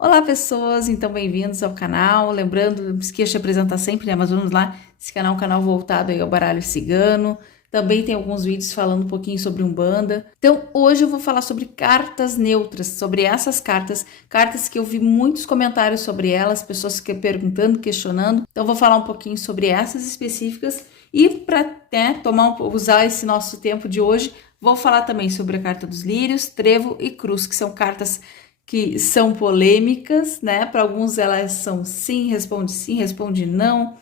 Olá, pessoas! Então, bem-vindos ao canal. Lembrando, me esqueça de apresentar sempre, né? Mas vamos lá. Esse canal é um canal voltado aí ao baralho cigano. Também tem alguns vídeos falando um pouquinho sobre Umbanda. Então, hoje eu vou falar sobre cartas neutras, sobre essas cartas que eu vi muitos comentários sobre elas, pessoas que perguntando, questionando. Então, eu vou falar um pouquinho sobre essas específicas e para usar esse nosso tempo de hoje, vou falar também sobre a carta dos lírios, trevo e cruz, que são cartas que são polêmicas, né? Para alguns elas são sim, responde não.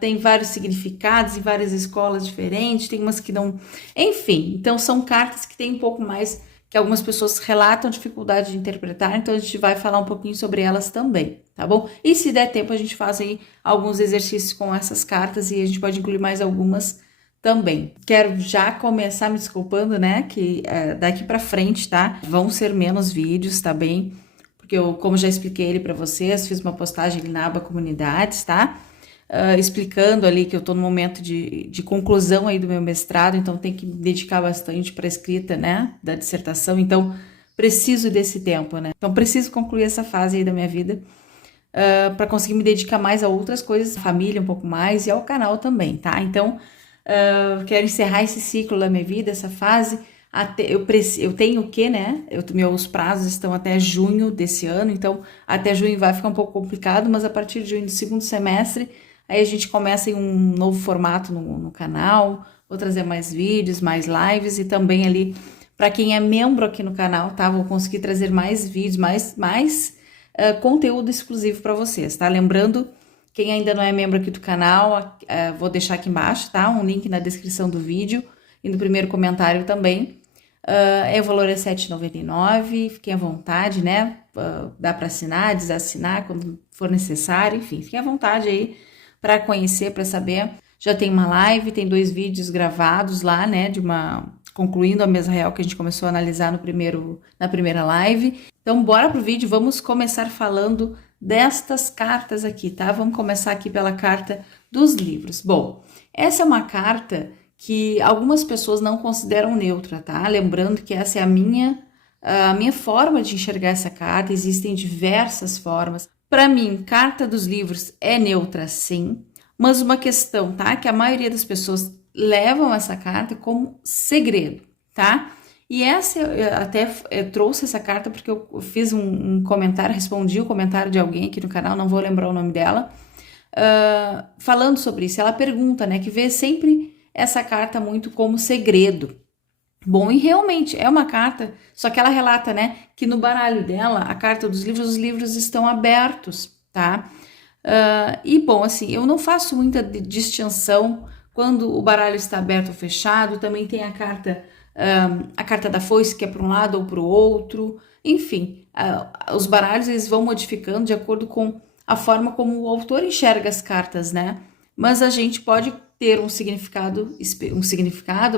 Tem vários significados em várias escolas diferentes, tem umas que não. Enfim, então são cartas que tem um pouco mais, que algumas pessoas relatam dificuldade de interpretar, então a gente vai falar um pouquinho sobre elas também, tá bom? E se der tempo, a gente faz aí alguns exercícios com essas cartas e a gente pode incluir mais algumas também. Quero já começar me desculpando, né, que daqui pra frente, tá, vão ser menos vídeos, tá bem? Porque eu, como já expliquei ele pra vocês, fiz uma postagem ali na aba comunidades, tá? Explicando ali que eu tô no momento de conclusão aí do meu mestrado, então tem que me dedicar bastante pra escrita, né, da dissertação, então preciso desse tempo, né? Então preciso concluir essa fase aí da minha vida para conseguir me dedicar mais a outras coisas, família um pouco mais e ao canal também, tá? Então quero encerrar esse ciclo da minha vida, essa fase. Eu tenho o que, né? Meus prazos estão até junho desse ano, então até junho vai ficar um pouco complicado, mas a partir de junho do segundo semestre, aí a gente começa em um novo formato no canal, vou trazer mais vídeos, mais lives e também ali, para quem é membro aqui no canal, tá? Vou conseguir trazer mais vídeos, mais conteúdo exclusivo para vocês, tá? Lembrando, quem ainda não é membro aqui do canal, vou deixar aqui embaixo, tá? Um link na descrição do vídeo e no primeiro comentário também. O valor é R$ 7,99, fiquem à vontade, né? Dá para assinar, desassinar quando for necessário, enfim, fiquem à vontade aí para conhecer, para saber. Já tem uma live, tem 2 vídeos gravados lá, né? Concluindo a mesa real que a gente começou a analisar na primeira live. Então, bora pro vídeo, vamos começar falando destas cartas aqui, tá? Vamos começar aqui pela carta dos livros. Bom, essa é uma carta que algumas pessoas não consideram neutra, tá? Lembrando que essa é a minha forma de enxergar essa carta, existem diversas formas. Para mim, carta dos livros é neutra, sim, mas uma questão, tá? Que a maioria das pessoas levam essa carta como segredo, tá? E essa, eu trouxe essa carta porque eu fiz um comentário, respondi o comentário de alguém aqui no canal, não vou lembrar o nome dela, falando sobre isso. Ela pergunta, né, que vê sempre essa carta muito como segredo. Bom, e realmente é uma carta, só que ela relata, né, que no baralho dela, a carta dos livros, os livros estão abertos, tá? E bom, assim, eu não faço muita distinção quando o baralho está aberto ou fechado. Também tem a carta da foice, que é para um lado ou para o outro. Enfim, os baralhos eles vão modificando de acordo com a forma como o autor enxerga as cartas, né? Mas a gente pode ter um significado,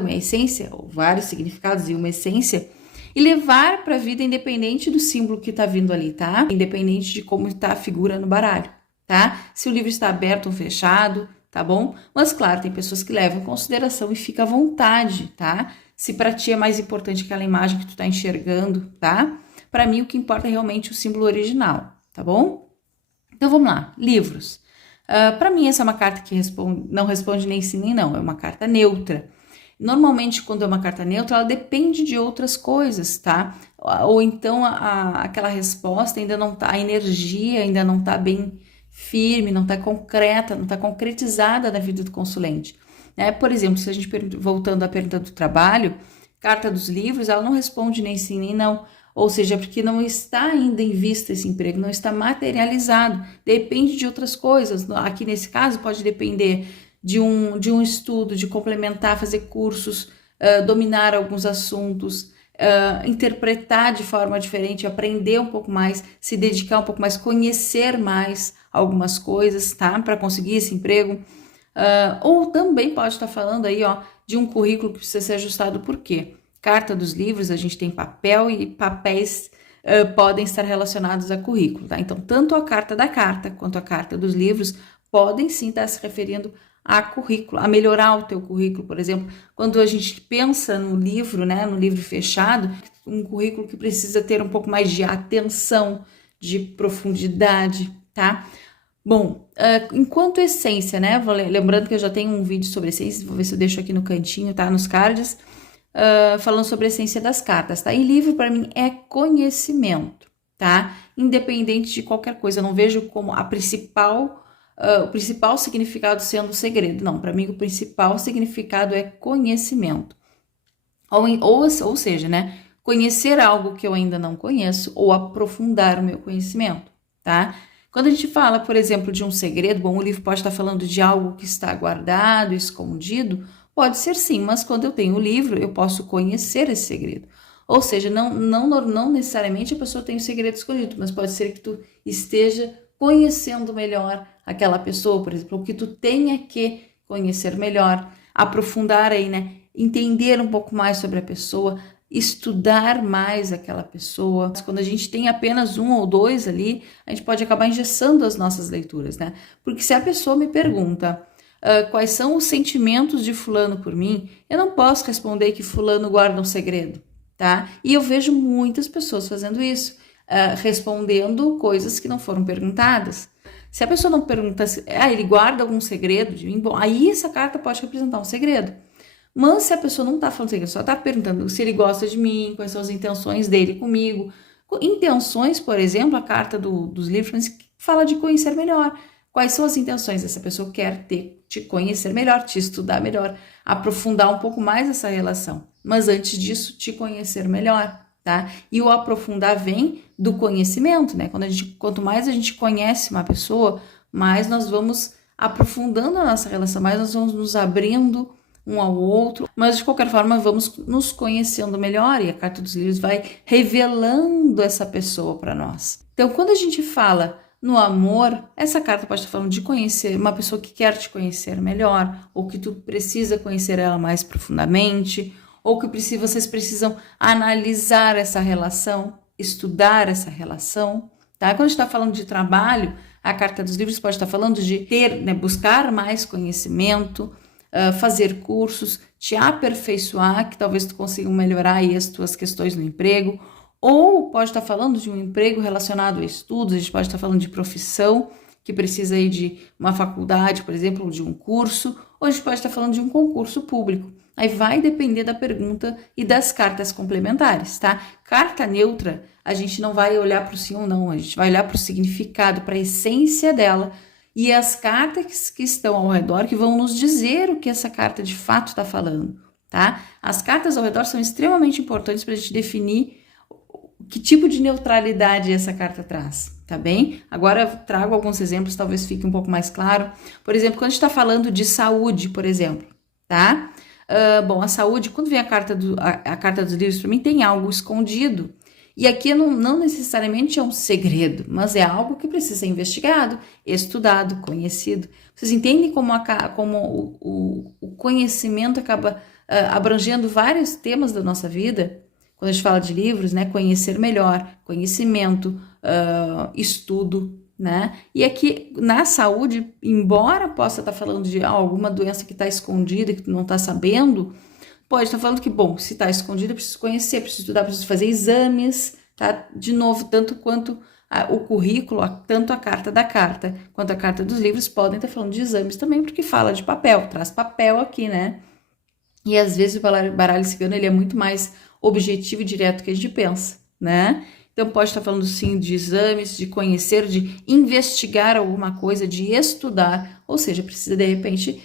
uma essência, ou vários significados e uma essência, e levar para a vida independente do símbolo que está vindo ali, tá? Independente de como está a figura no baralho, tá? Se o livro está aberto ou fechado, tá bom? Mas claro, tem pessoas que levam em consideração e fica à vontade, tá? Se para ti é mais importante aquela imagem que tu tá enxergando, tá? Para mim o que importa é realmente o símbolo original, tá bom? Então vamos lá, livros. Para mim essa é uma carta que não responde nem sim nem não, é uma carta neutra. Normalmente quando é uma carta neutra ela depende de outras coisas, tá? Ou então aquela resposta ainda não tá, a energia ainda não tá bem firme, não tá concreta, não tá concretizada na vida do consulente. Por exemplo, se a gente voltando à pergunta do trabalho, carta dos livros, ela não responde nem sim nem não, ou seja, porque não está ainda em vista esse emprego, não está materializado, depende de outras coisas. Aqui nesse caso pode depender de um estudo, de complementar, fazer cursos, dominar alguns assuntos, interpretar de forma diferente, aprender um pouco mais, se dedicar um pouco mais, conhecer mais algumas coisas, tá? Para conseguir esse emprego. Ou também pode estar falando aí, ó, de um currículo que precisa ser ajustado. Por quê? Carta dos livros, a gente tem papel e papéis podem estar relacionados a currículo, tá? Então, tanto a carta da carta quanto a carta dos livros podem sim estar se referindo a currículo, a melhorar o teu currículo, por exemplo. Quando a gente pensa no livro, né, no livro fechado, um currículo que precisa ter um pouco mais de atenção, de profundidade, tá? Bom, enquanto essência, né? Lembrando que eu já tenho um vídeo sobre essência, vou ver se eu deixo aqui no cantinho, tá? Nos cards, falando sobre a essência das cartas, tá? E livro, para mim, é conhecimento, tá? Independente de qualquer coisa, eu não vejo como o principal significado sendo o segredo. Não, para mim, o principal significado é conhecimento. Ou seja, né? Conhecer algo que eu ainda não conheço ou aprofundar o meu conhecimento, tá? Quando a gente fala, por exemplo, de um segredo, bom, o livro pode estar falando de algo que está guardado, escondido, pode ser sim, mas quando eu tenho o livro, eu posso conhecer esse segredo. Ou seja, não necessariamente a pessoa tem o segredo escondido, mas pode ser que tu esteja conhecendo melhor aquela pessoa, por exemplo, ou que tu tenha que conhecer melhor, aprofundar aí, né? Entender um pouco mais sobre a pessoa, estudar mais aquela pessoa. Quando a gente tem apenas um ou dois ali, a gente pode acabar engessando as nossas leituras, né? Porque se a pessoa me pergunta quais são os sentimentos de fulano por mim, eu não posso responder que fulano guarda um segredo, tá? E eu vejo muitas pessoas fazendo isso, respondendo coisas que não foram perguntadas. Se a pessoa não pergunta, ele guarda algum segredo de mim, bom, aí essa carta pode representar um segredo. Mas se a pessoa não tá falando segredo, só tá perguntando se ele gosta de mim, quais são as intenções dele comigo. Intenções, por exemplo, a carta dos livros fala de conhecer melhor. Quais são as intenções? Essa pessoa quer te conhecer melhor, te estudar melhor, aprofundar um pouco mais essa relação. Mas antes disso, te conhecer melhor, tá? E o aprofundar vem do conhecimento, né? Quanto mais a gente conhece uma pessoa, mais nós vamos aprofundando a nossa relação, mais nós vamos nos abrindo um ao outro, mas de qualquer forma vamos nos conhecendo melhor e a carta dos livros vai revelando essa pessoa para nós. Então, quando a gente fala no amor, essa carta pode estar falando de conhecer uma pessoa que quer te conhecer melhor, ou que tu precisa conhecer ela mais profundamente, ou que vocês precisam analisar essa relação, estudar essa relação, tá? Quando a gente está falando de trabalho, a carta dos livros pode estar falando de buscar mais conhecimento, fazer cursos, te aperfeiçoar, que talvez tu consiga melhorar aí as tuas questões no emprego, ou pode estar falando de um emprego relacionado a estudos, a gente pode estar falando de profissão, que precisa aí de uma faculdade, por exemplo, ou de um curso, ou a gente pode estar falando de um concurso público. Aí vai depender da pergunta e das cartas complementares, tá? Carta neutra, a gente não vai olhar para o sim ou não, a gente vai olhar para o significado, para a essência dela, e as cartas que estão ao redor que vão nos dizer o que essa carta de fato está falando, tá? As cartas ao redor são extremamente importantes para a gente definir que tipo de neutralidade essa carta traz, tá bem? Agora eu trago alguns exemplos, talvez fique um pouco mais claro. Por exemplo, quando a gente está falando de saúde, por exemplo, tá? Bom, a saúde, quando vem a carta dos livros, para mim tem algo escondido. E aqui não necessariamente é um segredo, mas é algo que precisa ser investigado, estudado, conhecido. Vocês entendem como o conhecimento acaba abrangendo vários temas da nossa vida? Quando a gente fala de livros, né? Conhecer melhor, conhecimento, estudo, né? E aqui na saúde, embora possa estar falando de alguma doença que está escondida, que tu não está sabendo, pode estar falando que, bom, se está escondido, eu preciso conhecer, preciso estudar, preciso fazer exames, tá? De novo, tanto quanto o currículo, tanto a carta da carta, quanto a carta dos livros podem estar falando de exames também, porque fala de papel, traz papel aqui, né? E às vezes o baralho cigano, ele é muito mais objetivo e direto do que a gente pensa, né? Então pode estar falando sim de exames, de conhecer, de investigar alguma coisa, de estudar, ou seja, precisa de repente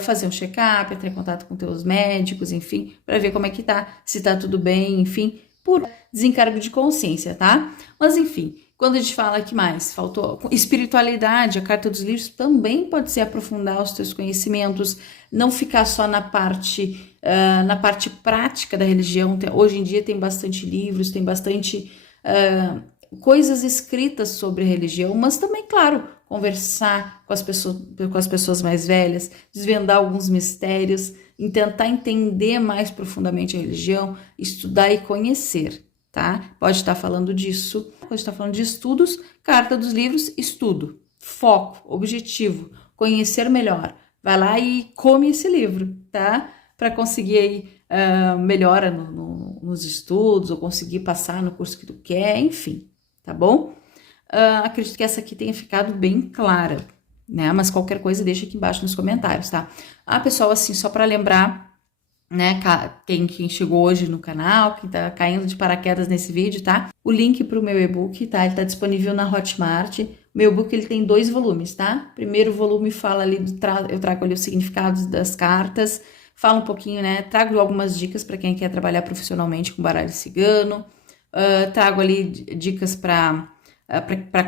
fazer um check-up, entrar em contato com teus médicos, enfim, para ver como é que tá, se tá tudo bem, enfim, por desencargo de consciência, tá? Mas enfim, quando a gente fala que mais faltou espiritualidade, a carta dos livros também pode ser aprofundar os teus conhecimentos, não ficar só na parte prática da religião. Hoje em dia tem bastante livros, tem bastante coisas escritas sobre religião, mas também, claro, conversar com as pessoas mais velhas, desvendar alguns mistérios, tentar entender mais profundamente a religião, estudar e conhecer, tá? Pode estar falando disso, pode estar falando de estudos, carta dos livros, estudo, foco, objetivo, conhecer melhor. Vai lá e come esse livro, tá? Para conseguir aí melhora nos estudos, ou conseguir passar no curso que tu quer, enfim, tá bom? Acredito que essa aqui tenha ficado bem clara, né? Mas qualquer coisa deixa aqui embaixo nos comentários, tá? Pessoal, assim, só para lembrar, né, quem chegou hoje no canal, quem tá caindo de paraquedas nesse vídeo, tá? O link pro meu e-book, tá? Ele tá disponível na Hotmart. Meu e-book, ele tem 2 volumes, tá? Primeiro volume fala ali eu trago ali os significados das cartas, fala um pouquinho, né? Trago algumas dicas para quem quer trabalhar profissionalmente com baralho cigano, trago ali dicas para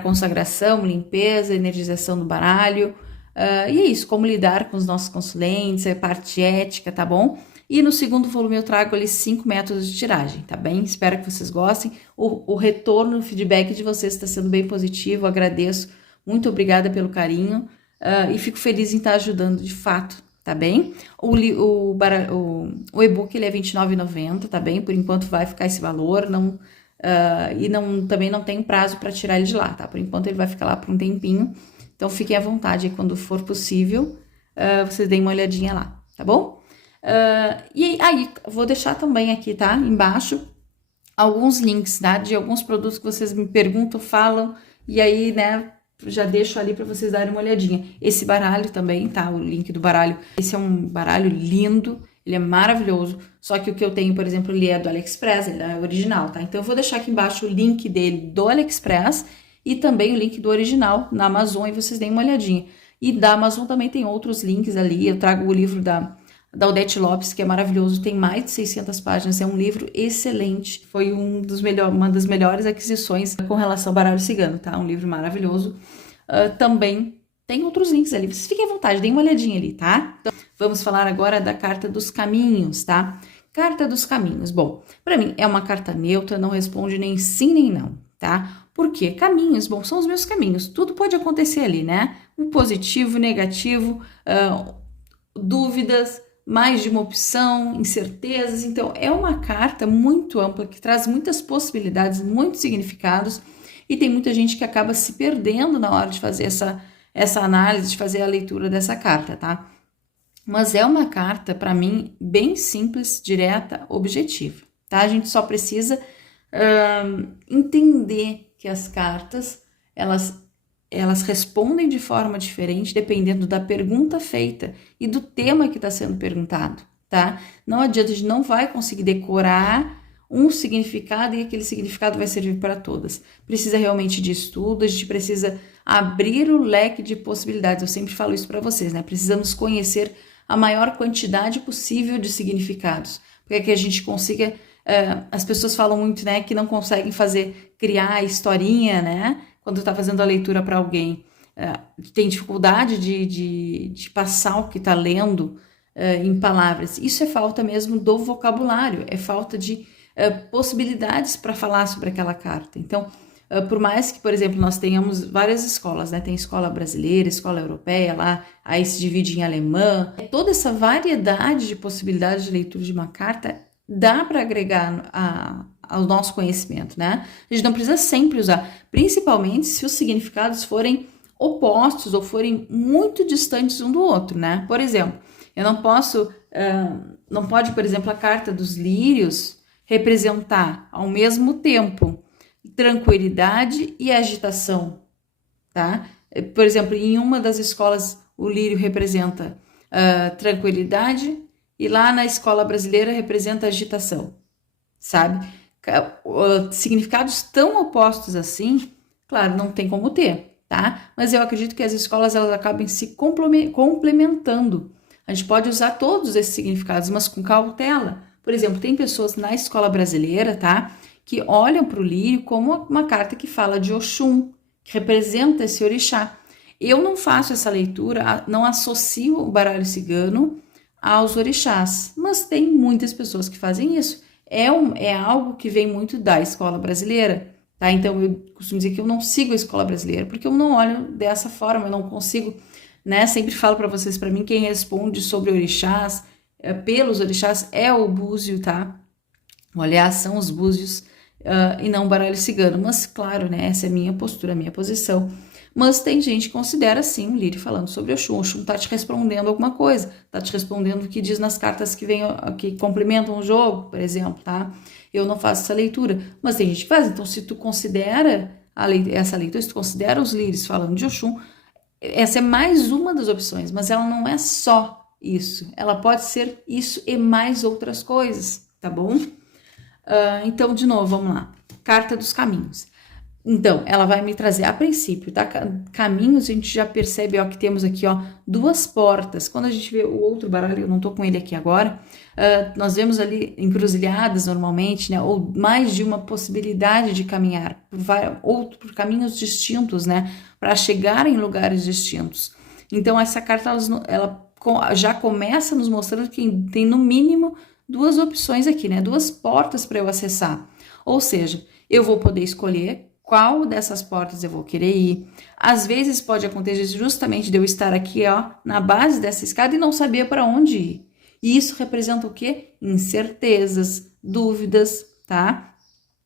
consagração, limpeza, energização do baralho, e é isso, como lidar com os nossos consulentes, a parte ética, tá bom? E no segundo volume eu trago ali 5 métodos de tiragem, tá bem? Espero que vocês gostem. O retorno, o feedback de vocês está sendo bem positivo, agradeço. Muito obrigada pelo carinho e fico feliz em estar ajudando de fato, tá bem? O e-book ele é R$29,90, tá bem? Por enquanto vai ficar esse valor, também não tem prazo para tirar ele de lá, tá? Por enquanto ele vai ficar lá por um tempinho, então fiquem à vontade aí, quando for possível, vocês deem uma olhadinha lá, tá bom? E aí, vou deixar também aqui, tá? Embaixo, alguns links, tá? De alguns produtos que vocês me perguntam, falam, e aí, né, já deixo ali para vocês darem uma olhadinha. Esse baralho também, tá? O link do baralho. Esse é um baralho lindo, ele é maravilhoso. Só que o que eu tenho, por exemplo, ele é do AliExpress, ele é original, tá? Então eu vou deixar aqui embaixo o link dele do AliExpress e também o link do original na Amazon, e vocês deem uma olhadinha. E da Amazon também tem outros links ali. Eu trago o livro da Odete Lopes, que é maravilhoso, tem mais de 600 páginas, é um livro excelente, foi uma das melhores aquisições com relação ao baralho cigano, tá? Um livro maravilhoso. Também tem outros links ali, vocês fiquem à vontade, deem uma olhadinha ali, tá? Então, vamos falar agora da Carta dos Caminhos, tá? Carta dos Caminhos, bom, para mim é uma carta neutra, não responde nem sim nem não, tá? Por quê? Caminhos, bom, são os meus caminhos, tudo pode acontecer ali, né? O positivo, negativo, dúvidas, mais de uma opção, incertezas. Então, é uma carta muito ampla, que traz muitas possibilidades, muitos significados, e tem muita gente que acaba se perdendo na hora de fazer essa análise, de fazer a leitura dessa carta, tá? Mas é uma carta, para mim, bem simples, direta, objetiva, tá? A gente só precisa entender que as cartas, elas respondem de forma diferente dependendo da pergunta feita e do tema que está sendo perguntado, tá? Não adianta, a gente não vai conseguir decorar um significado e aquele significado vai servir para todas. Precisa realmente de estudo, a gente precisa abrir o leque de possibilidades. Eu sempre falo isso para vocês, né? Precisamos conhecer a maior quantidade possível de significados, para que a gente consiga... as pessoas falam muito, né, que não conseguem criar a historinha, né? Quando está fazendo a leitura para alguém, tem dificuldade de passar o que está lendo em palavras. Isso é falta mesmo do vocabulário, é falta de possibilidades para falar sobre aquela carta. Então, por mais que, por exemplo, nós tenhamos várias escolas, né? Tem escola brasileira, escola europeia, lá aí se divide em alemã. Toda essa variedade de possibilidades de leitura de uma carta dá para agregar ao nosso conhecimento, né? A gente não precisa sempre usar, principalmente se os significados forem opostos ou forem muito distantes um do outro, né? Por exemplo, eu não pode, por exemplo, a carta dos lírios representar ao mesmo tempo tranquilidade e agitação, tá? Por exemplo, em uma das escolas o lírio representa tranquilidade e lá na escola brasileira representa agitação, sabe? Significados tão opostos assim, claro, não tem como ter, tá? Mas eu acredito que as escolas elas acabem se complementando. A gente pode usar todos esses significados, mas com cautela. Por exemplo, tem pessoas na escola brasileira, tá? Que olham para o lírio como uma carta que fala de Oxum, que representa esse orixá. Eu não faço essa leitura, não associo o baralho cigano aos orixás, mas tem muitas pessoas que fazem isso. É algo que vem muito da escola brasileira, tá? Então, eu costumo dizer que eu não sigo a escola brasileira, porque eu não olho dessa forma, eu não consigo, né? Sempre falo para vocês, para mim, quem responde sobre orixás, pelos orixás, é o búzio, tá? Aliás, são os búzios e não o baralho cigano. Mas, claro, né? Essa é a minha postura, a minha posição. Mas tem gente que considera, sim, o lírio falando sobre Oxum. Oxum tá te respondendo alguma coisa, tá te respondendo o que diz nas cartas que complementam o jogo, por exemplo, tá? Eu não faço essa leitura, mas tem gente que faz. Então, se tu considera essa leitura, se tu considera os lírios falando de Oxum, essa é mais uma das opções, mas ela não é só isso. Ela pode ser isso e mais outras coisas, tá bom? Então, de novo, vamos lá. Carta dos caminhos. Então, ela vai me trazer, a princípio, tá? Caminhos, a gente já percebe, ó, que temos aqui, ó, duas portas. Quando a gente vê o outro baralho, eu não tô com ele aqui agora, nós vemos ali encruzilhadas normalmente, né? Ou mais de uma possibilidade de caminhar, por caminhos distintos, né? Para chegar em lugares distintos. Então, essa carta, ela já começa nos mostrando que tem, no mínimo, duas opções aqui, né? Duas portas para eu acessar. Ou seja, eu vou poder escolher qual dessas portas eu vou querer ir. Às vezes pode acontecer justamente de eu estar aqui, ó, na base dessa escada e não saber para onde ir. E isso representa o quê? Incertezas, dúvidas, tá?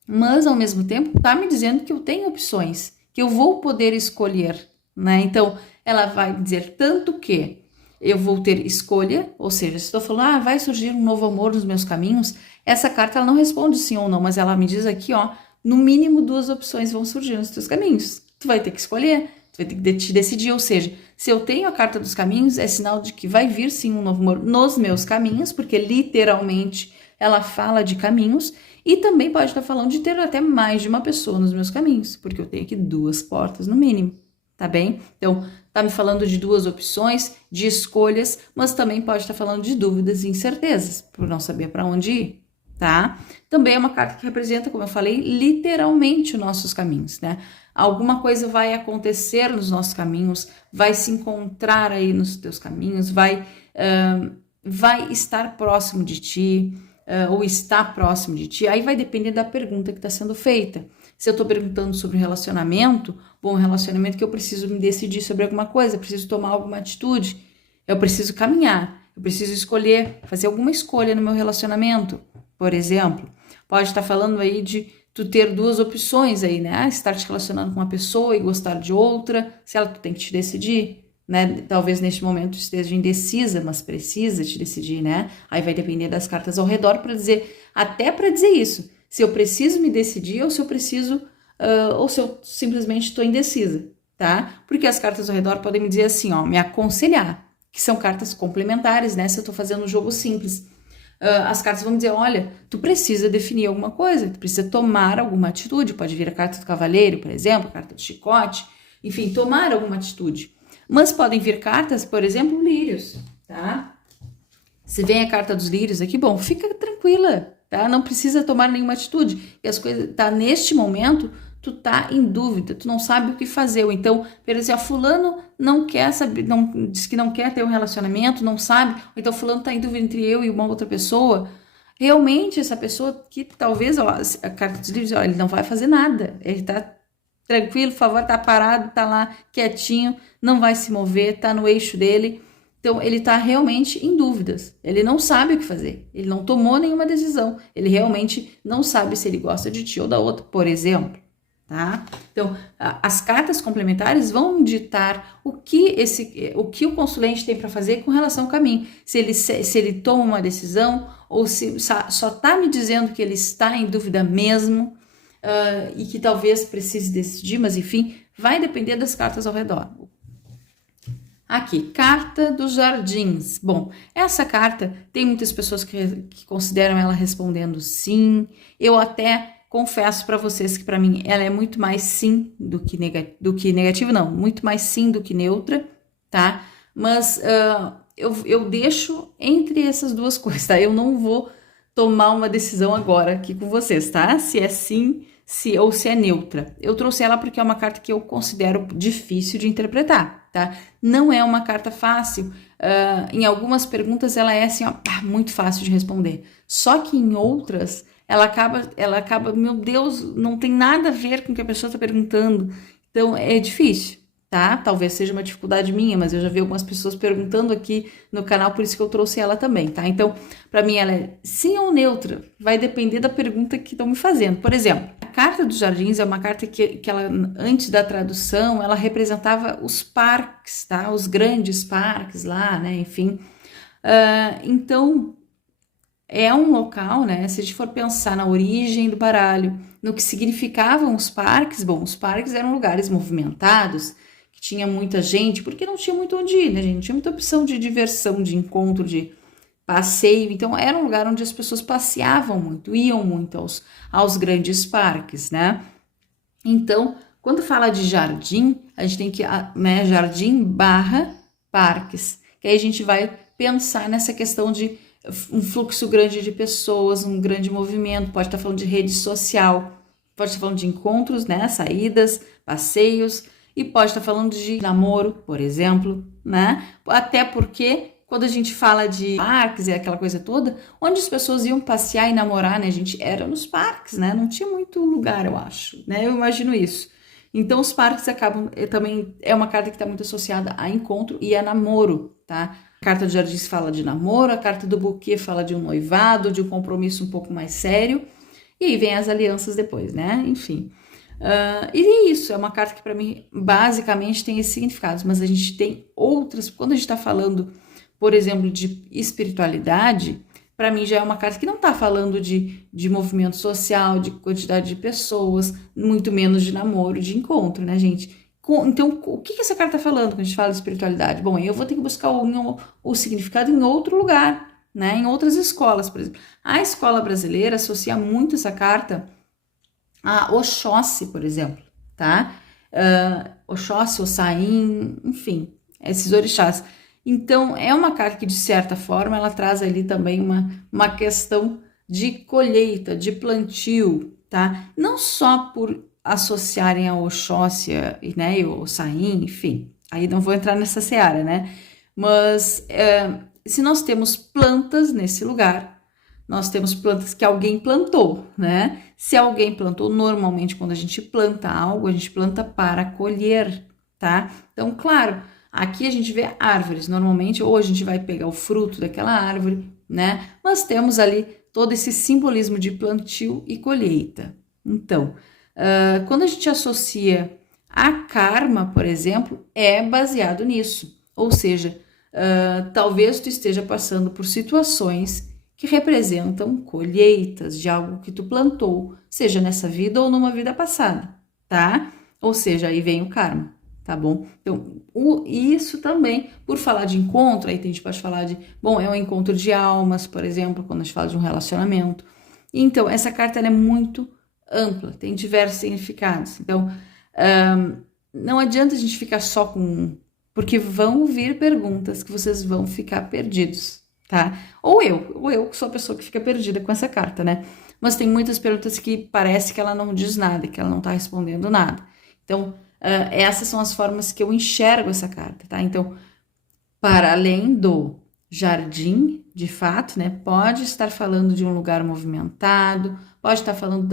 Mas, ao mesmo tempo, tá me dizendo que eu tenho opções, que eu vou poder escolher, né? Então, ela vai dizer tanto que eu vou ter escolha, ou seja, se estou falando, vai surgir um novo amor nos meus caminhos, essa carta ela não responde sim ou não, mas ela me diz aqui, ó, no mínimo duas opções vão surgir nos teus caminhos. Tu vai ter que escolher, tu vai ter que te decidir, ou seja, se eu tenho a carta dos caminhos, é sinal de que vai vir sim um novo amor nos meus caminhos, porque literalmente ela fala de caminhos, e também pode estar falando de ter até mais de uma pessoa nos meus caminhos, porque eu tenho aqui duas portas no mínimo, tá bem? Então, tá me falando de duas opções, de escolhas, mas também pode estar falando de dúvidas e incertezas, por não saber para onde ir, tá? Também é uma carta que representa, como eu falei, literalmente os nossos caminhos, né? Alguma coisa vai acontecer nos nossos caminhos, vai se encontrar aí nos teus caminhos, vai estar próximo de ti, ou está próximo de ti, aí vai depender da pergunta que está sendo feita. Se eu estou perguntando sobre relacionamento, bom, relacionamento que eu preciso me decidir sobre alguma coisa, eu preciso tomar alguma atitude, eu preciso caminhar, eu preciso escolher, fazer alguma escolha no meu relacionamento, por exemplo. Pode estar falando aí de tu ter duas opções aí, né? Estar te relacionando com uma pessoa e gostar de outra, se ela tu tem que te decidir, né? Talvez neste momento esteja indecisa, mas precisa te decidir, né? Aí vai depender das cartas ao redor para dizer, até para dizer isso, se eu preciso me decidir ou se eu preciso, ou se eu simplesmente estou indecisa, tá? Porque as cartas ao redor podem me dizer assim, ó, me aconselhar, que são cartas complementares, né? Se eu estou fazendo um jogo simples. As cartas vão me dizer, olha, tu precisa definir alguma coisa, tu precisa tomar alguma atitude, pode vir a carta do cavaleiro, por exemplo, a carta do chicote, enfim, tomar alguma atitude. Mas podem vir cartas, por exemplo, lírios, tá? Se vem a carta dos lírios aqui, bom, fica tranquila, tá? Não precisa tomar nenhuma atitude. E as coisas, tá, neste momento, tu tá em dúvida, tu não sabe o que fazer. Ou então, por exemplo, fulano não quer saber, diz que não quer ter um relacionamento, não sabe. Ou então, fulano tá em dúvida entre eu e uma outra pessoa. Realmente, essa pessoa que talvez, ó, a carta dos lírios, ó, ele não vai fazer nada. Ele tá tranquilo, por favor, tá parado, tá lá quietinho, não vai se mover, tá no eixo dele. Então, ele tá realmente em dúvidas. Ele não sabe o que fazer. Ele não tomou nenhuma decisão. Ele realmente não sabe se ele gosta de ti ou da outra, por exemplo, tá? Então, as cartas complementares vão ditar o que o consulente tem para fazer com relação ao caminho. Se ele toma uma decisão ou se só tá me dizendo que ele está em dúvida mesmo, e que talvez precise decidir, mas enfim, vai depender das cartas ao redor. Aqui, carta dos jardins. Bom, essa carta tem muitas pessoas que consideram ela respondendo sim. Eu até confesso para vocês que para mim ela é muito mais sim do que negativo, não, muito mais sim do que neutra, tá? Mas eu deixo entre essas duas coisas, tá? Eu não vou tomar uma decisão agora aqui com vocês, tá? Se é sim, ou se é neutra. Eu trouxe ela porque é uma carta que eu considero difícil de interpretar, tá? Não é uma carta fácil. Em algumas perguntas ela é assim, ó, muito fácil de responder. Só que em outras ela acaba, meu Deus, não tem nada a ver com o que a pessoa está perguntando. Então é difícil, tá? Talvez seja uma dificuldade minha, mas eu já vi algumas pessoas perguntando aqui no canal, por isso que eu trouxe ela também, tá? Então, para mim ela é sim ou neutra, vai depender da pergunta que estão me fazendo. Por exemplo, a carta dos jardins é uma carta que ela, antes da tradução, ela representava os parques, tá? Os grandes parques lá, né? Enfim. Então, é um local, né? Se a gente for pensar na origem do baralho, no que significavam os parques, bom, os parques eram lugares movimentados, que tinha muita gente, porque não tinha muito onde ir, né, gente? Não tinha muita opção de diversão, de encontro, de passeio. Então, era um lugar onde as pessoas passeavam muito, iam muito aos grandes parques, né? Então, quando fala de jardim, a gente tem que, né, jardim barra parques, que aí a gente vai pensar nessa questão de um fluxo grande de pessoas, um grande movimento, pode estar falando de rede social, pode estar falando de encontros, né, saídas, passeios, e pode estar falando de namoro, por exemplo, né, até porque quando a gente fala de parques e aquela coisa toda, onde as pessoas iam passear e namorar, né, gente, era nos parques, né, não tinha muito lugar, eu acho, né, eu imagino isso. Então, os parques acabam, também é uma carta que está muito associada a encontro e a namoro, tá? A carta do Jardins fala de namoro, a carta do buquê fala de um noivado, de um compromisso um pouco mais sério, e aí vem as alianças depois, né? Enfim. E é isso, é uma carta que para mim basicamente tem esses significados, mas a gente tem outras, quando a gente está falando, por exemplo, de espiritualidade, para mim já é uma carta que não está falando de movimento social, de quantidade de pessoas, muito menos de namoro, de encontro, né, gente? Então, o que essa carta está falando quando a gente fala de espiritualidade? Bom, eu vou ter que buscar o significado em outro lugar, né? Em outras escolas, por exemplo. A escola brasileira associa muito essa carta a Oxóssi, por exemplo, tá? Oxóssi, Ossain, enfim, esses orixás. Então, é uma carta que, de certa forma, ela traz ali também uma questão de colheita, de plantio, tá? Não só por associarem a Oxóssi, né, e o Ossain, enfim, aí não vou entrar nessa seara, né? Mas se nós temos plantas nesse lugar, nós temos plantas que alguém plantou, né? Se alguém plantou, normalmente quando a gente planta algo, a gente planta para colher, tá? Então, claro, aqui a gente vê árvores, normalmente, ou a gente vai pegar o fruto daquela árvore, né? Mas temos ali todo esse simbolismo de plantio e colheita. Então, quando a gente associa a karma, por exemplo, é baseado nisso. Ou seja, talvez tu esteja passando por situações que representam colheitas de algo que tu plantou, seja nessa vida ou numa vida passada, tá? Ou seja, aí vem o karma, tá bom? Então, isso também, por falar de encontro, aí a gente pode falar de, bom, é um encontro de almas, por exemplo, quando a gente fala de um relacionamento. Então, essa carta ela é muito ampla, tem diversos significados. Então, não adianta a gente ficar só com um, porque vão vir perguntas que vocês vão ficar perdidos, tá? Ou eu que sou a pessoa que fica perdida com essa carta, né? Mas tem muitas perguntas que parece que ela não diz nada, que ela não tá respondendo nada. Então, essas são as formas que eu enxergo essa carta, tá? Então, para além do jardim, de fato, né? Pode estar falando de um lugar movimentado, pode estar falando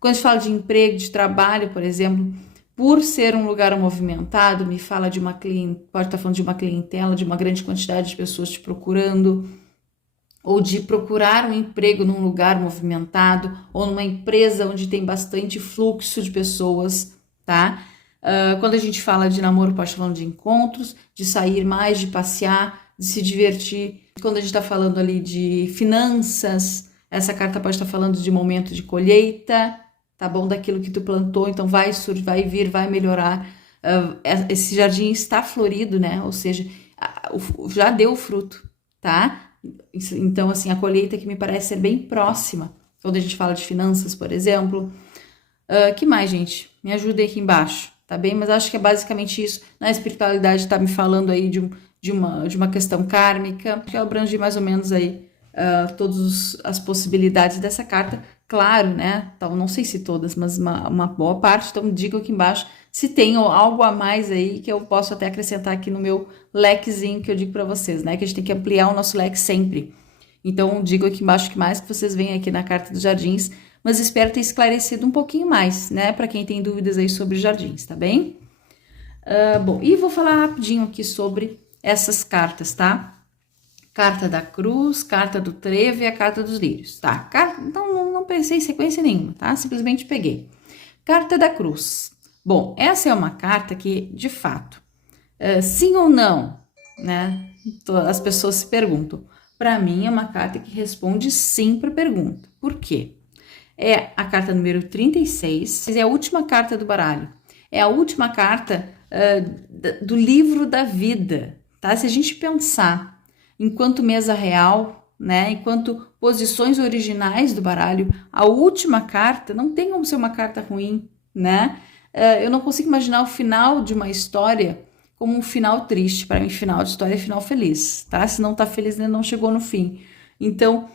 quando a gente fala de emprego, de trabalho, por exemplo, por ser um lugar movimentado, me fala de pode estar falando de uma clientela, de uma grande quantidade de pessoas te procurando, ou de procurar um emprego num lugar movimentado, ou numa empresa onde tem bastante fluxo de pessoas, tá? Quando a gente fala de namoro, pode estar falando de encontros, de sair mais, de passear, de se divertir. Quando a gente está falando ali de finanças, essa carta pode estar falando de momento de colheita, tá bom? Daquilo que tu plantou, então vai vir, vai melhorar. Esse jardim está florido, né? Ou seja, já deu fruto, tá? Então, assim, a colheita que me parece ser bem próxima. Quando a gente fala de finanças, por exemplo. Que mais, gente? Me ajudem aqui embaixo, tá bem? Mas acho que é basicamente isso. Na espiritualidade tá me falando aí de uma questão kármica, que abrange mais ou menos aí todas as possibilidades dessa carta. Claro, né? Então, não sei se todas, mas uma boa parte. Então, diga aqui embaixo se tem algo a mais aí que eu posso até acrescentar aqui no meu lequezinho que eu digo para vocês, né? Que a gente tem que ampliar o nosso leque sempre. Então, digo aqui embaixo que mais que vocês veem aqui na carta dos jardins, mas espero ter esclarecido um pouquinho mais, né? Para quem tem dúvidas aí sobre jardins, tá bem? Bom, e vou falar rapidinho aqui sobre essas cartas, tá? Carta da Cruz, carta do Trevo e a carta dos Lírios, tá? Então, não pensei em sequência nenhuma, tá? Simplesmente peguei. Carta da Cruz. Bom, essa é uma carta que, de fato, sim ou não, né? As pessoas se perguntam. Para mim, é uma carta que responde sim para a pergunta. Por quê? É a carta número 36, é a última carta do baralho. É a última carta do livro da vida, tá? Se a gente pensar enquanto mesa real, né, enquanto posições originais do baralho, a última carta não tem como ser uma carta ruim, né? Eu não consigo imaginar o final de uma história como um final triste. Para mim, final de história é final feliz, tá? Se não tá feliz, né, não chegou no fim. Então,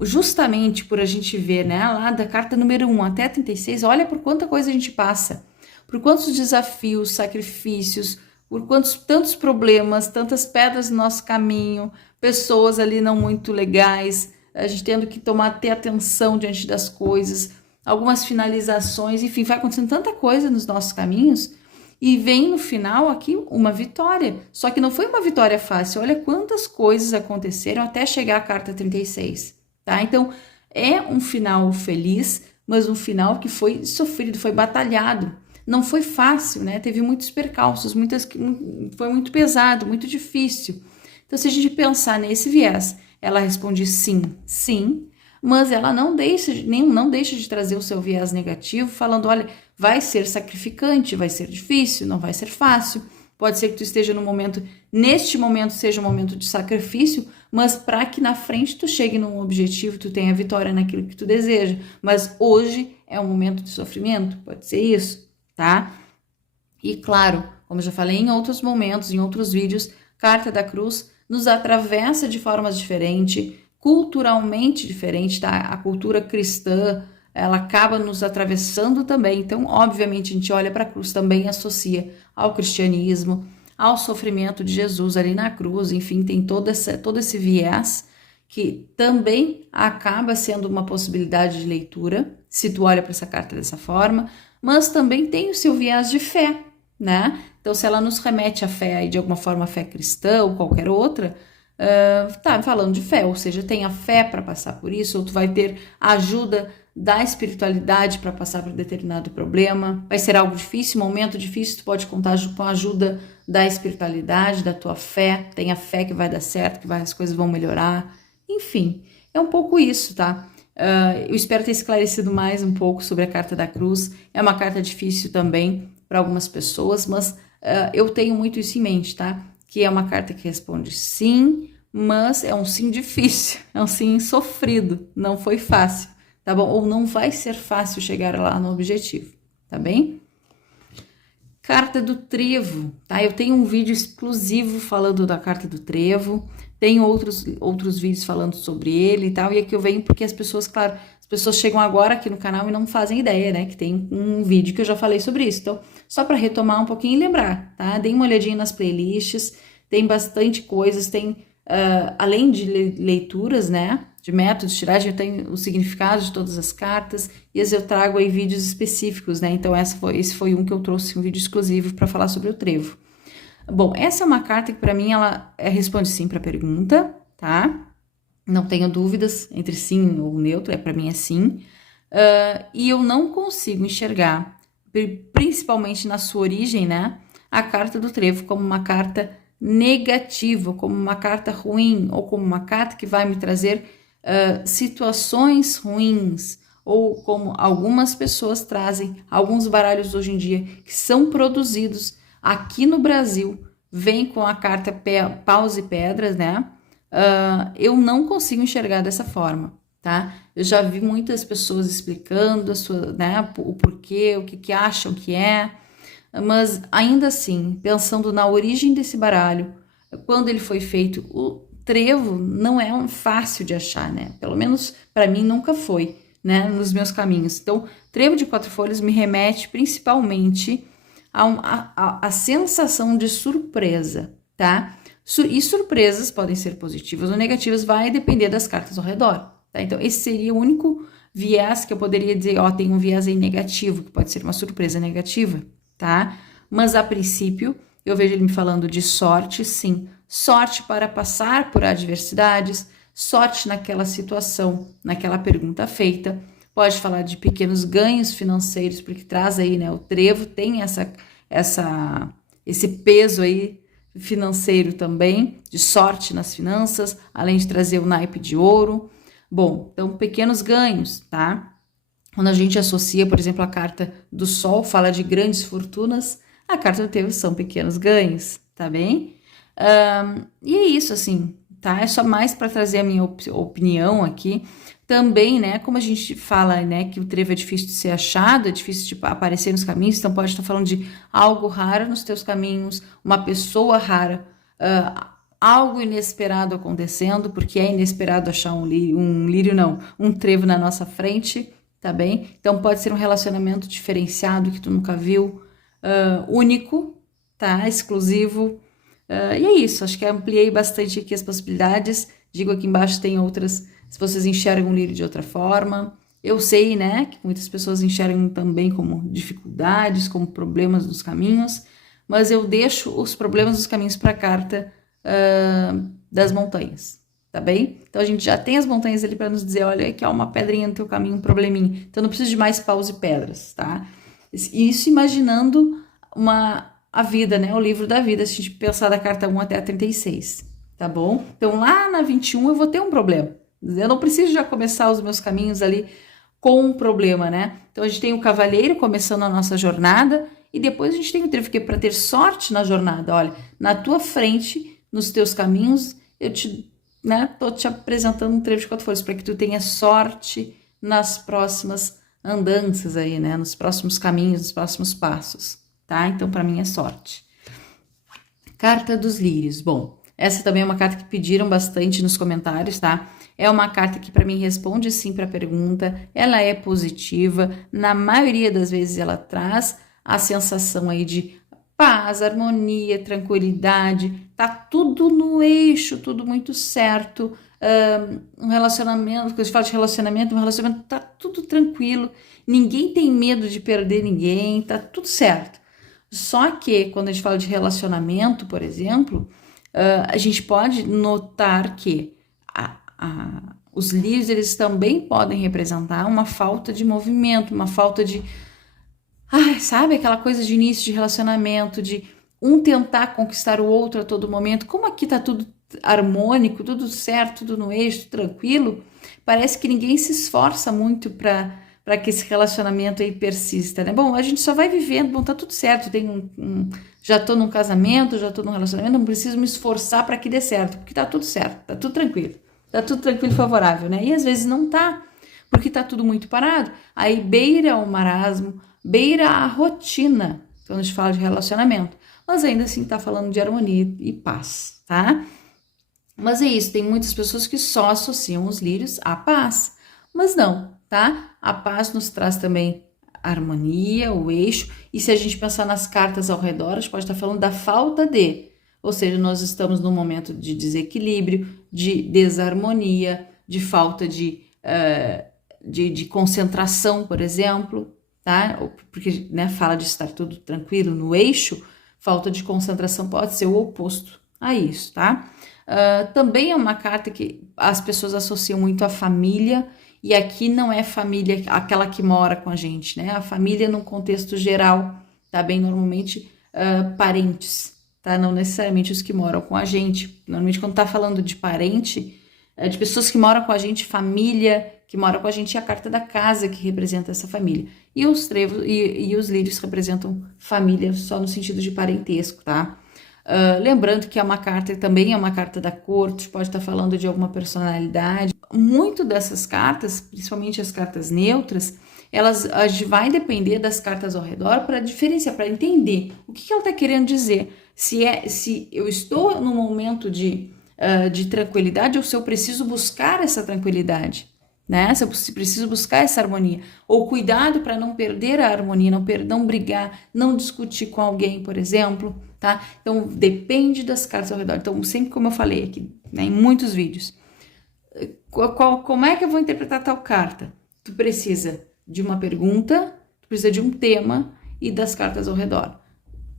justamente por a gente ver, né, lá da carta número 1 até a 36, olha por quanta coisa a gente passa, por quantos desafios, sacrifícios, por tantos problemas, tantas pedras no nosso caminho, pessoas ali não muito legais, a gente tendo que ter atenção diante das coisas, algumas finalizações, enfim, vai acontecendo tanta coisa nos nossos caminhos. E vem no final aqui uma vitória. Só que não foi uma vitória fácil. Olha quantas coisas aconteceram até chegar à carta 36, tá? Então, é um final feliz, mas um final que foi sofrido, foi batalhado. Não foi fácil, né? Teve muitos percalços, foi muito pesado, muito difícil. Então, se a gente pensar nesse viés, ela responde sim, sim, mas ela não deixa de trazer o seu viés negativo, falando, olha, vai ser sacrificante, vai ser difícil, não vai ser fácil. Pode ser que tu esteja neste momento seja um momento de sacrifício, mas para que na frente tu chegue num objetivo, tu tenha vitória naquilo que tu deseja. Mas hoje é um momento de sofrimento, pode ser isso, tá? E claro, como eu já falei em outros momentos, em outros vídeos, Carta da Cruz nos atravessa de formas diferentes, culturalmente diferente, tá? A cultura cristã, ela acaba nos atravessando também. Então, obviamente, a gente olha para a cruz, também associa ao cristianismo, ao sofrimento de Jesus ali na cruz, enfim, tem todo esse viés que também acaba sendo uma possibilidade de leitura, se tu olha para essa carta dessa forma, mas também tem o seu viés de fé, né? Então, se ela nos remete à fé aí, de alguma forma, a fé cristã ou qualquer outra, tá falando de fé, ou seja, tenha fé para passar por isso, ou tu vai ter a ajuda da espiritualidade para passar por determinado problema. Vai ser algo difícil, momento difícil, tu pode contar com a ajuda da espiritualidade, da tua fé, tenha fé que vai dar certo, que as coisas vão melhorar. Enfim, é um pouco isso, tá? Eu espero ter esclarecido mais um pouco sobre a Carta da Cruz. É uma carta difícil também para algumas pessoas, mas eu tenho muito isso em mente, tá? Que é uma carta que responde sim, mas é um sim difícil, é um sim sofrido, não foi fácil, tá bom? Ou não vai ser fácil chegar lá no objetivo, tá bem? Carta do Trevo, tá? Eu tenho um vídeo exclusivo falando da Carta do Trevo, tem outros vídeos falando sobre ele e tal, e aqui eu venho porque as pessoas, claro, as pessoas chegam agora aqui no canal e não fazem ideia, né, que tem um vídeo que eu já falei sobre isso. Então, só para retomar um pouquinho e lembrar, tá? Dei uma olhadinha nas playlists, tem bastante coisas, tem, além de leituras, né, de métodos de tiragem, eu tenho o significado de todas as cartas, e eu trago aí vídeos específicos, né, então esse foi um que eu trouxe, um vídeo exclusivo para falar sobre o trevo. Bom, essa é uma carta que para mim ela responde sim para a pergunta, tá? Não tenho dúvidas entre sim ou neutro, para mim é sim. E eu não consigo enxergar, principalmente na sua origem, né, a carta do trevo como uma carta negativa, como uma carta ruim, ou como uma carta que vai me trazer situações ruins, ou como algumas pessoas trazem, alguns baralhos hoje em dia que são produzidos aqui no Brasil, vem com a carta paus e pedras, né? Eu não consigo enxergar dessa forma, tá? Eu já vi muitas pessoas explicando né, o porquê, o que acham que é, mas ainda assim, pensando na origem desse baralho, quando ele foi feito, o trevo não é fácil de achar, né? Pelo menos para mim nunca foi, né? Nos meus caminhos. Então, trevo de 4 folhas me remete principalmente a sensação de surpresa, tá? E surpresas podem ser positivas ou negativas, vai depender das cartas ao redor, tá? Então, esse seria o único viés que eu poderia dizer, ó, tem um viés aí negativo, que pode ser uma surpresa negativa, tá? Mas, a princípio, eu vejo ele me falando de sorte, sim. Sorte para passar por adversidades, sorte naquela situação, naquela pergunta feita. Pode falar de pequenos ganhos financeiros, porque traz aí, né, o trevo tem esse peso aí financeiro também, de sorte nas finanças, além de trazer o naipe de ouro. Bom, então pequenos ganhos, tá? Quando a gente associa, por exemplo, a carta do Sol, fala de grandes fortunas, a carta do Teu são pequenos ganhos, tá bem? E é isso, assim, tá? É só mais para trazer a minha opinião aqui. Também, né, como a gente fala, né, que o trevo é difícil de ser achado, é difícil de aparecer nos caminhos, então pode estar falando de algo raro nos teus caminhos, uma pessoa rara, algo inesperado acontecendo, porque é inesperado achar um trevo na nossa frente, tá bem? Então pode ser um relacionamento diferenciado que tu nunca viu, único, tá? Exclusivo. E é isso, acho que ampliei bastante aqui as possibilidades. Digo aqui embaixo tem outras, se vocês enxergam o lírio de outra forma. Eu sei, né, que muitas pessoas enxergam também como dificuldades, como problemas nos caminhos, mas eu deixo os problemas dos caminhos para a carta das montanhas, tá bem? Então a gente já tem as montanhas ali para nos dizer, olha, aqui há uma pedrinha no teu caminho, um probleminha. Então não preciso de mais paus e pedras, tá? Isso imaginando a vida, né? O livro da vida, se a gente pensar da carta 1 até a 36, tá bom? Então lá na 21 eu vou ter um problema. Eu não preciso já começar os meus caminhos ali com um problema, né? Então a gente tem o cavaleiro começando a nossa jornada e depois a gente tem o trevo, que é para ter sorte na jornada. Olha, na tua frente, nos teus caminhos, eu tô te apresentando um trevo de 4 folhas para que tu tenha sorte nas próximas andanças aí, né? Nos próximos caminhos, nos próximos passos, tá? Então, para mim é sorte. Carta dos lírios. Bom, essa também é uma carta que pediram bastante nos comentários, tá? É uma carta que para mim responde sim para a pergunta, ela é positiva, na maioria das vezes ela traz a sensação aí de paz, harmonia, tranquilidade, tá tudo no eixo, tudo muito certo, um relacionamento, quando a gente fala de relacionamento, um relacionamento tá tudo tranquilo, ninguém tem medo de perder ninguém, tá tudo certo. Só que quando a gente fala de relacionamento, por exemplo, a gente pode notar que os lírios, eles também podem representar uma falta de movimento, uma falta de... sabe aquela coisa de início de relacionamento, de um tentar conquistar o outro a todo momento. Como aqui tá tudo harmônico, tudo certo, tudo no eixo, tranquilo, parece que ninguém se esforça muito para que esse relacionamento aí persista, né? Bom, a gente só vai vivendo, bom, tá tudo certo, já tô num casamento, já tô num relacionamento, não preciso me esforçar para que dê certo, porque tá tudo certo, tá tudo tranquilo e favorável, né? E às vezes não tá, porque tá tudo muito parado, aí beira o marasmo, beira a rotina, quando a gente fala de relacionamento, mas ainda assim tá falando de harmonia e paz, tá? Mas é isso, tem muitas pessoas que só associam os lírios à paz, mas não, tá? A paz nos traz também a harmonia, o eixo, e se a gente pensar nas cartas ao redor, a gente pode estar falando da falta de, ou seja, nós estamos num momento de desequilíbrio, de desarmonia, de falta de concentração, por exemplo, tá? Porque, né, fala de estar tudo tranquilo no eixo, falta de concentração pode ser o oposto a isso, tá? Também é uma carta que as pessoas associam muito à família, e aqui não é família aquela que mora com a gente, né? A família num contexto geral, tá? Bem, normalmente parentes, tá? Não necessariamente os que moram com a gente. Normalmente quando tá falando de parente, de pessoas que moram com a gente, família que mora com a gente, é a carta da casa que representa essa família. E os trevos e os lírios representam família só no sentido de parentesco, tá? Lembrando que também é uma carta da corte, pode estar falando de alguma personalidade. Muito dessas cartas, principalmente as cartas neutras, a gente vai depender das cartas ao redor para diferenciar, para entender o que ela está querendo dizer. Se eu estou num momento de tranquilidade ou se eu preciso buscar essa tranquilidade, né? Se eu preciso buscar essa harmonia, ou cuidado para não perder a harmonia, não brigar, não discutir com alguém, por exemplo, tá? Então depende das cartas ao redor. Então, sempre como eu falei aqui, né, em muitos vídeos, como é que eu vou interpretar tal carta? Tu precisa de uma pergunta, tu precisa de um tema e das cartas ao redor.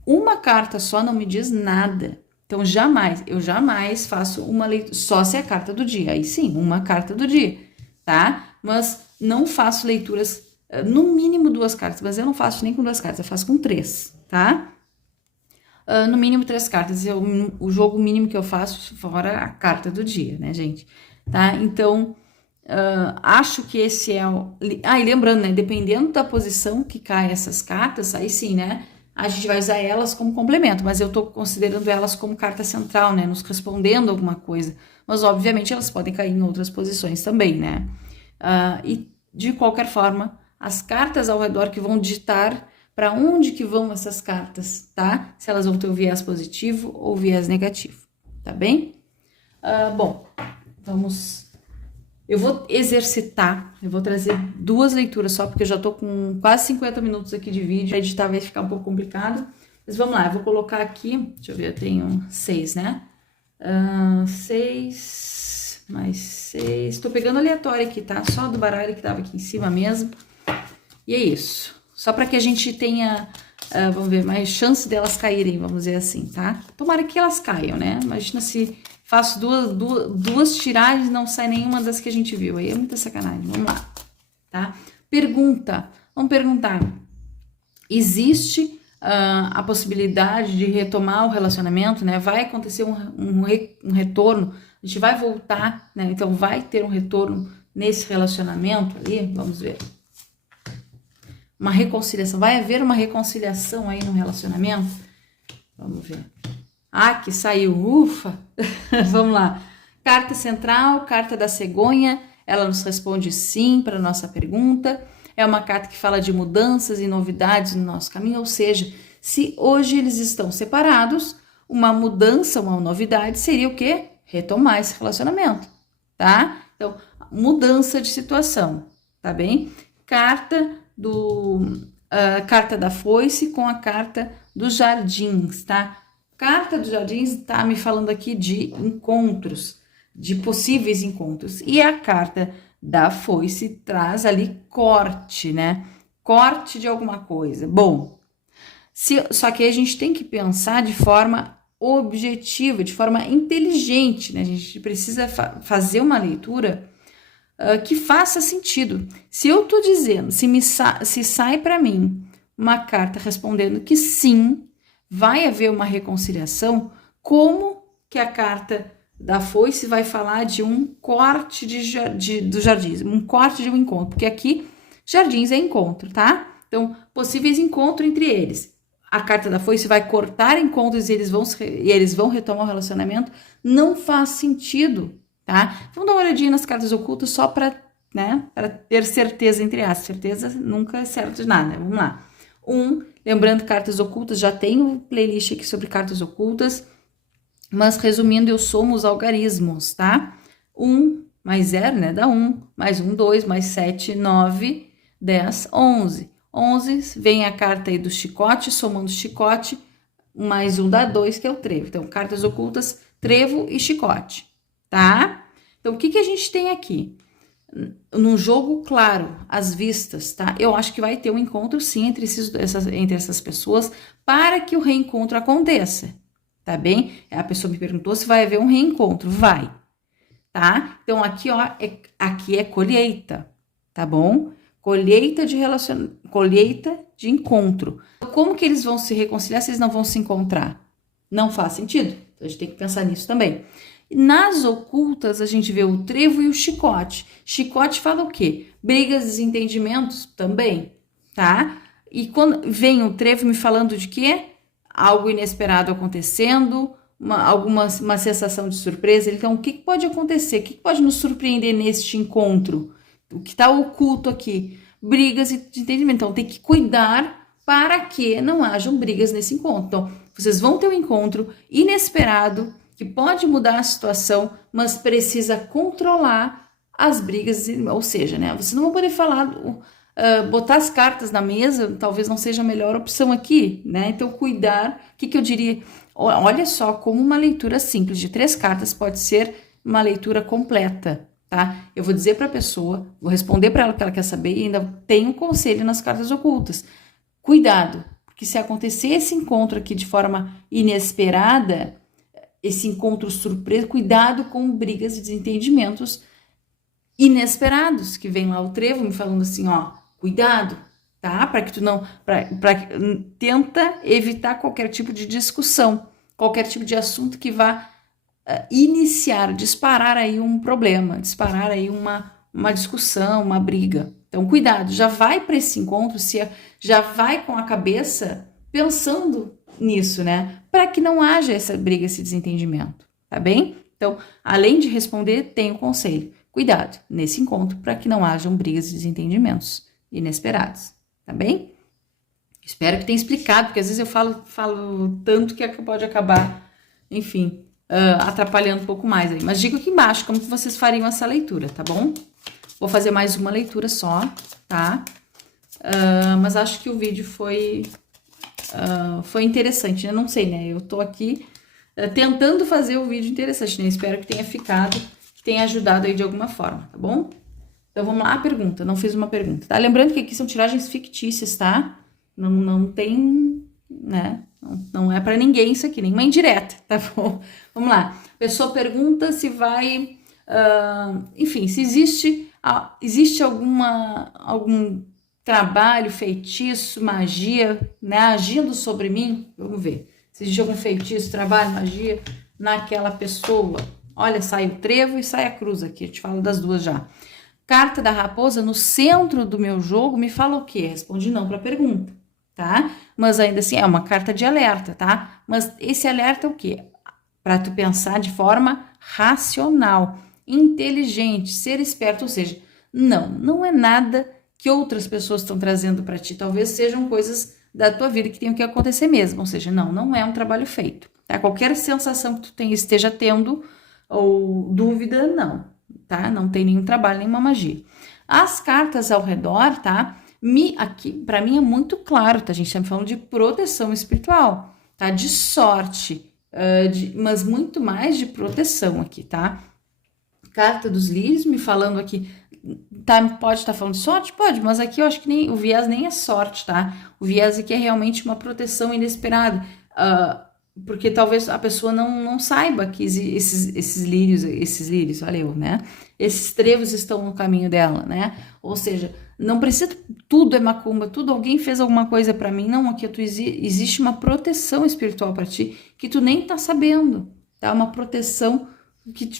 Uma carta só não me diz nada. Então, eu jamais faço uma leitura, só se é a carta do dia. Aí sim, uma carta do dia, tá? Mas não faço leituras, no mínimo 2 cartas, mas eu não faço nem com 2 cartas, eu faço com 3, tá? no mínimo 3 cartas. O jogo mínimo que eu faço, fora a carta do dia, né, gente? Tá? Então, acho que esse é o... Ah, e lembrando, né, dependendo da posição que cai essas cartas, aí sim, né, a gente vai usar elas como complemento, mas eu tô considerando elas como carta central, né, nos respondendo alguma coisa. Mas, obviamente, elas podem cair em outras posições também, né? E, de qualquer forma, as cartas ao redor que vão ditar para onde que vão essas cartas, tá? Se elas vão ter o viés positivo ou o viés negativo, tá bem? Bom, vamos... Eu vou exercitar, eu vou trazer 2 leituras só, porque eu já tô com quase 50 minutos aqui de vídeo, pra editar vai ficar um pouco complicado. Mas vamos lá, eu vou colocar aqui, deixa eu ver, eu tenho 6, né? 6 mais 6, tô pegando aleatório aqui, tá? Só do baralho que tava aqui em cima mesmo. E é isso, só para que a gente tenha, vamos ver, mais chance delas caírem, vamos dizer assim, tá? Tomara que elas caiam, né? Imagina se faço duas tiragens e não sai nenhuma das que a gente viu, aí é muita sacanagem, vamos lá, tá? Pergunta, vamos perguntar, existe a possibilidade de retomar o relacionamento, né? Vai acontecer um retorno, a gente vai voltar, né? Então vai ter um retorno nesse relacionamento ali, vamos ver. Uma reconciliação, vai haver uma reconciliação aí no relacionamento? Vamos ver. Ah, que saiu, ufa! Vamos lá. Carta central, carta da cegonha, ela nos responde sim para a nossa pergunta. É uma carta que fala de mudanças e novidades no nosso caminho, ou seja, se hoje eles estão separados, uma mudança, uma novidade seria o quê? Retomar esse relacionamento, tá? Então, mudança de situação, tá bem? Carta da foice com a carta dos jardins, tá? Carta dos jardins tá me falando aqui de encontros, de possíveis encontros. E a carta da foice traz ali corte, né? Corte de alguma coisa. Bom, só que a gente tem que pensar de forma objetiva, de forma inteligente, né? A gente precisa fazer uma leitura que faça sentido. Se eu tô dizendo, se sai para mim uma carta respondendo que sim, vai haver uma reconciliação, como que a carta da foice vai falar de um corte do jardins, um corte de um encontro, porque aqui jardins é encontro, tá? Então, possíveis encontros entre eles. A carta da foice vai cortar encontros e eles vão retomar o relacionamento, não faz sentido, tá? Vamos dar uma olhadinha nas cartas ocultas só para, né, para ter certeza, entre aspas. Certeza nunca é certo de nada, né? Vamos lá. Lembrando, cartas ocultas, já tenho playlist aqui sobre cartas ocultas, mas resumindo, eu somo os algarismos, tá? 1 mais 0, né, dá 1, mais 1, 2, mais 7, 9, 10, 11. 11, vem a carta aí do chicote, somando chicote, mais 1 dá 2, que é o trevo. Então, cartas ocultas, trevo e chicote, tá? Então, o que a gente tem aqui? Num jogo claro, às vistas, tá? Eu acho que vai ter um encontro, sim, entre essas pessoas, para que o reencontro aconteça, tá bem? A pessoa me perguntou se vai haver um reencontro. Vai, tá? Então, aqui, ó, aqui é colheita, tá bom? Colheita de encontro. Como que eles vão se reconciliar se eles não vão se encontrar? Não faz sentido. Então, a gente tem que pensar nisso também. Nas ocultas, a gente vê o trevo e o chicote. Chicote fala o quê? Brigas, desentendimentos também, tá? E quando vem o trevo me falando de quê? Algo inesperado acontecendo, uma sensação de surpresa. Então, o que pode acontecer? O que pode nos surpreender neste encontro? O que está oculto aqui? Brigas e desentendimento. Então, tem que cuidar para que não hajam brigas nesse encontro. Então, vocês vão ter um encontro inesperado, que pode mudar a situação, mas precisa controlar as brigas, ou seja, né? Vocês não vão poder falar, botar as cartas na mesa, talvez não seja a melhor opção aqui, né? Então, cuidar, o que eu diria? Olha só como uma leitura simples de 3 cartas pode ser uma leitura completa, tá? Eu vou dizer para a pessoa, vou responder para ela o que ela quer saber e ainda tem um conselho nas cartas ocultas. Cuidado, porque se acontecer esse encontro aqui de forma inesperada, esse encontro surpresa, cuidado com brigas e desentendimentos inesperados, que vem lá o trevo me falando assim, ó, cuidado, tá? Para que tu não, tenta evitar qualquer tipo de discussão, qualquer tipo de assunto que vá disparar aí um problema, disparar aí uma discussão, uma briga. Então, cuidado, já vai para esse encontro, já vai com a cabeça pensando nisso, né? Para que não haja essa briga, esse desentendimento, tá bem? Então, além de responder, tem o conselho. Cuidado nesse encontro para que não hajam brigas e desentendimentos inesperados, tá bem? Espero que tenha explicado, porque às vezes eu falo tanto que pode acabar, enfim, atrapalhando um pouco mais aí. Mas diga aqui embaixo como que vocês fariam essa leitura, tá bom? Vou fazer mais uma leitura só, tá? Mas acho que o vídeo foi interessante, né? Não sei, né? Eu tô aqui tentando fazer o vídeo interessante, né? Espero que tenha ficado, que tenha ajudado aí de alguma forma, tá bom? Então vamos lá, a pergunta. Não fiz uma pergunta, tá? Lembrando que aqui são tiragens fictícias, tá? Não tem, né? Não é para ninguém isso aqui, nenhuma indireta, tá bom? Vamos lá. A pessoa pergunta se vai, enfim, se existe algum trabalho, feitiço, magia, né, agindo sobre mim. Vamos ver. Se existe algum feitiço, trabalho, magia naquela pessoa. Olha, sai o trevo e sai a cruz aqui. Eu te falo das duas já. Carta da raposa no centro do meu jogo me fala o quê? Responde não para a pergunta, tá? Mas ainda assim é uma carta de alerta, tá? Mas esse alerta é o quê? Para tu pensar de forma racional, inteligente, ser esperto, ou seja, não é nada que outras pessoas estão trazendo para ti, talvez sejam coisas da tua vida que tenham que acontecer mesmo, ou seja, não é um trabalho feito, tá? Qualquer sensação que tu esteja tendo ou dúvida, não, tá? Não tem nenhum trabalho, nenhuma magia. As cartas ao redor, tá? Aqui, para mim é muito claro, tá? A gente tá falando de proteção espiritual, tá? De sorte, mas muito mais de proteção aqui, tá? Carta dos lírios me falando aqui, tá, pode estar falando de sorte? Pode, mas aqui eu acho que o viés nem é sorte, tá? O viés aqui é realmente uma proteção inesperada, porque talvez a pessoa não saiba que esses lírios, olha eu, né? Esses trevos estão no caminho dela, né? Ou seja, não precisa, tudo é macumba, alguém fez alguma coisa para mim, não, aqui existe uma proteção espiritual para ti que tu nem tá sabendo, tá? Uma proteção que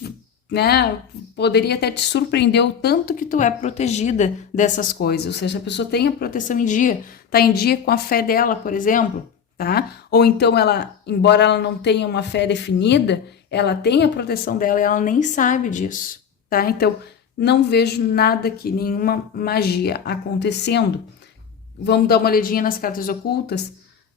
né, poderia até te surpreender o tanto que tu é protegida dessas coisas, ou seja, a pessoa tem a proteção em dia, tá em dia com a fé dela, por exemplo, tá? Ou então ela, embora ela não tenha uma fé definida, ela tem a proteção dela e ela nem sabe disso, tá? Então, não vejo nada aqui, nenhuma magia acontecendo. Vamos dar uma olhadinha nas cartas ocultas?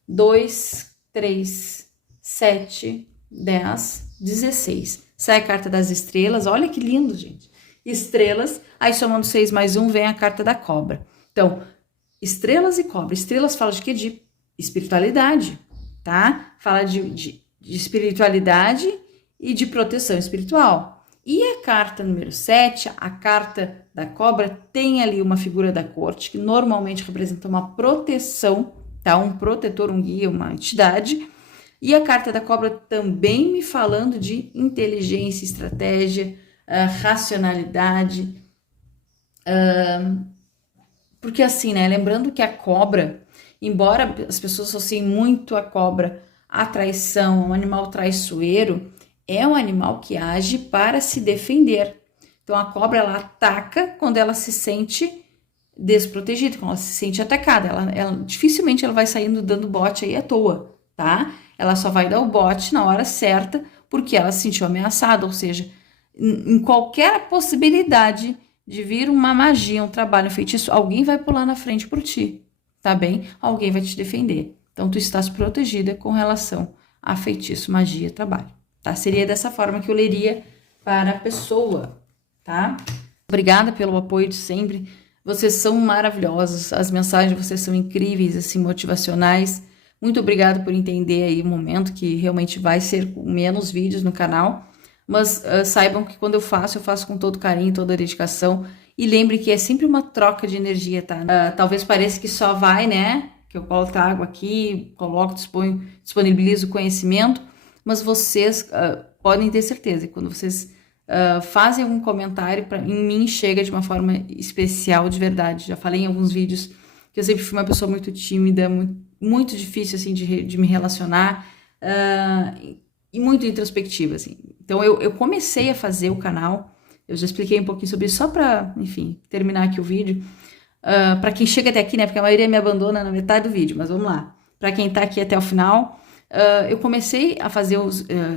2, 3, 7, 10, 16. Sai a carta das estrelas, olha que lindo, gente. Estrelas, aí somando 6 mais 1, vem a carta da cobra. Então, estrelas e cobra. Estrelas fala de quê? De espiritualidade, tá? Fala de espiritualidade e de proteção espiritual. E a carta número 7, a carta da cobra, tem ali uma figura da corte, que normalmente representa uma proteção, tá? Um protetor, um guia, uma entidade. E a carta da cobra também me falando de inteligência, estratégia, racionalidade. Porque assim, né? Lembrando que a cobra, embora as pessoas associem muito a cobra à traição, um animal traiçoeiro, é um animal que age para se defender. Então a cobra, ela ataca quando ela se sente desprotegida, quando ela se sente atacada. Dificilmente ela vai saindo dando bote aí à toa, tá? Ela só vai dar o bote na hora certa porque ela se sentiu ameaçada, ou seja, em qualquer possibilidade de vir uma magia, um trabalho, um feitiço, alguém vai pular na frente por ti, tá bem? Alguém vai te defender. Então, tu estás protegida com relação a feitiço, magia, trabalho, tá? Seria dessa forma que eu leria para a pessoa, tá? Obrigada pelo apoio de sempre. Vocês são maravilhosos, as mensagens de vocês são incríveis, assim, motivacionais. Muito obrigada por entender aí o momento que realmente vai ser com menos vídeos no canal, mas saibam que quando eu faço com todo carinho, toda dedicação, e lembre que é sempre uma troca de energia, tá? Talvez pareça que só vai, né, que eu trago aqui, coloco, disponibilizo o conhecimento, mas vocês podem ter certeza que quando vocês fazem algum comentário, em mim chega de uma forma especial, de verdade. Já falei em alguns vídeos porque eu sempre fui uma pessoa muito tímida, muito difícil, assim, de me relacionar, e muito introspectiva, assim. Então, eu comecei a fazer o canal, eu já expliquei um pouquinho sobre isso, só pra, enfim, terminar aqui o vídeo. Pra quem chega até aqui, né, porque a maioria me abandona na metade do vídeo, mas vamos lá. Pra quem tá aqui até o final, eu comecei a fazer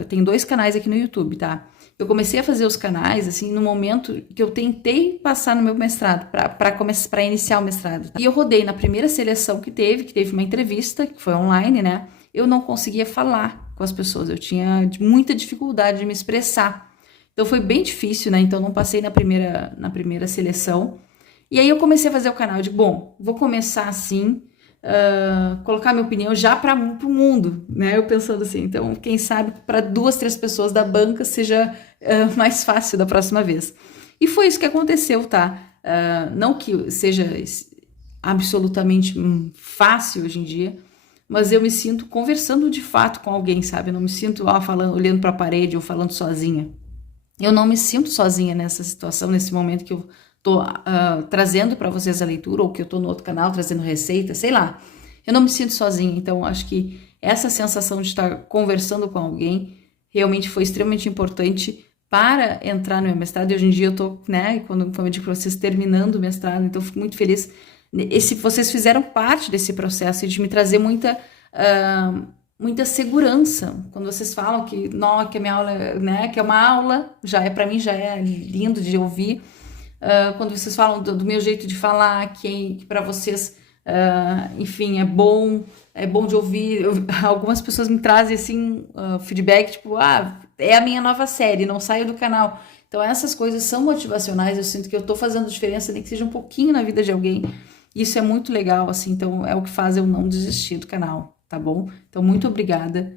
tem 2 canais aqui no YouTube, tá? Eu comecei a fazer os canais, assim, no momento que eu tentei passar no meu mestrado, para iniciar o mestrado. Tá? E eu rodei na primeira seleção que teve uma entrevista, que foi online, né? Eu não conseguia falar com as pessoas, eu tinha muita dificuldade de me expressar. Então foi bem difícil, né? Então não passei na primeira seleção. E aí eu comecei a fazer o canal de, bom, vou começar assim, colocar minha opinião já para o mundo, né? Eu pensando assim, então, quem sabe para 2, 3 pessoas da banca seja mais fácil da próxima vez. E foi isso que aconteceu, tá? Não que seja absolutamente fácil hoje em dia, mas eu me sinto conversando de fato com alguém, sabe? Eu não me sinto falando, olhando para a parede ou falando sozinha. Eu não me sinto sozinha nessa situação, nesse momento que eu tô trazendo para vocês a leitura, ou que eu tô no outro canal trazendo receita, sei lá. Eu não me sinto sozinha, então acho que essa sensação de estar conversando com alguém realmente foi extremamente importante para entrar no meu mestrado. E hoje em dia eu tô, né, como eu digo para vocês, terminando o mestrado, então eu fico muito feliz. Vocês fizeram parte desse processo de me trazer muita segurança quando vocês falam que, não, que a minha aula, né, que é uma aula, para mim já é lindo de ouvir. Quando vocês falam do meu jeito de falar, que para vocês, enfim, é bom de ouvir. Algumas pessoas me trazem assim feedback, tipo, é a minha nova série, não saio do canal. Então essas coisas são motivacionais, eu sinto que eu tô fazendo diferença, nem que seja um pouquinho na vida de alguém. Isso é muito legal, assim, então é o que faz eu não desistir do canal, tá bom? Então muito obrigada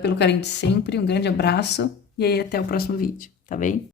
pelo carinho de sempre, um grande abraço e aí até o próximo vídeo, tá bem?